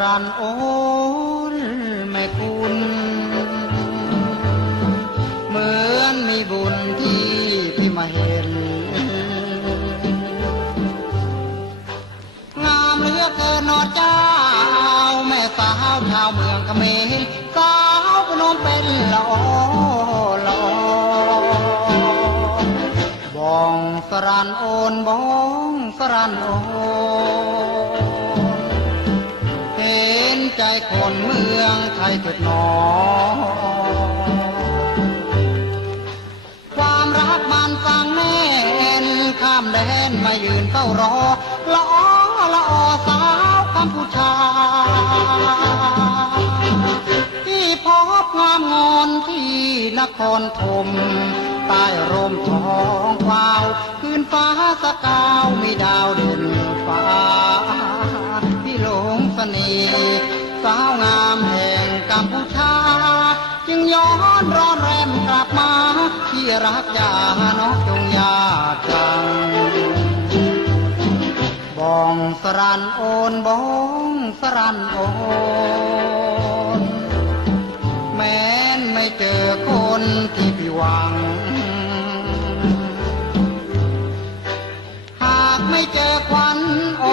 รันโอนแม่คุณ เหมือนมีบุญที่พี่มาเห็น งามเหลือเกินนอเจ้า แม่สาวชาวเมืองเขมรสาวพนมเป็นละออละออบองสรันโอนบองสรันโอน คนเมืองไทยเถิดหนอ ความรักมันฟังแน่นข้ามแดนมายืนเฝ้ารอละอละอสาวกัมพูชา ที่พบงามงอนที่นครธมใต้ร่มทองฟ้าว คืนฟ้าสกาวมี กัมพูชา จึงย้อนร้อนแรมกลับมา ที่รักยาน้องจงยาจังบองสรันโอนบองสรันโอนแม้นไม่เจอคนที่พี่หวัง หากไม่เจอควันโอ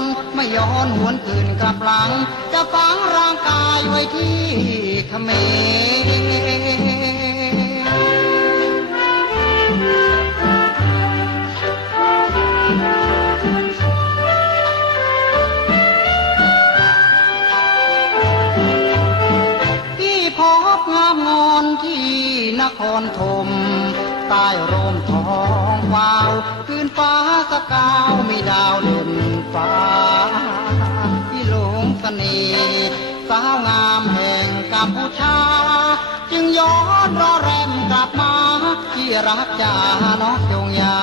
น ไม่ย้อนหวนคืนกลับหลัง จะฝังรา ไว้ที่เขมรที่พบงามงอนที่นครธมใต้ร่มทองฟ้าวคืนฟ้าสกาวมีดาวเด่นฟ้าที่หลงเสน่ห์ สาวงามแห่งกัมพูชา จึงย้อนรอแรมกลับมา ที่รักจาน้องจงยา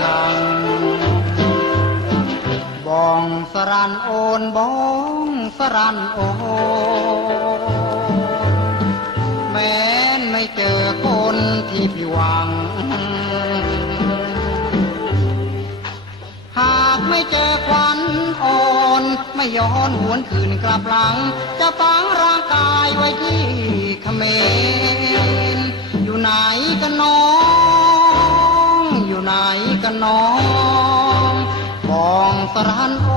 ชังบองสรันโอนบองสรันโอน ไม่ย้อนหวนคืนกลับหลัง จะฝังร่างกายไว้ที่เขมรอยู่ไหนกันน้อง อยู่ไหนกันน้อง บองสรันโอ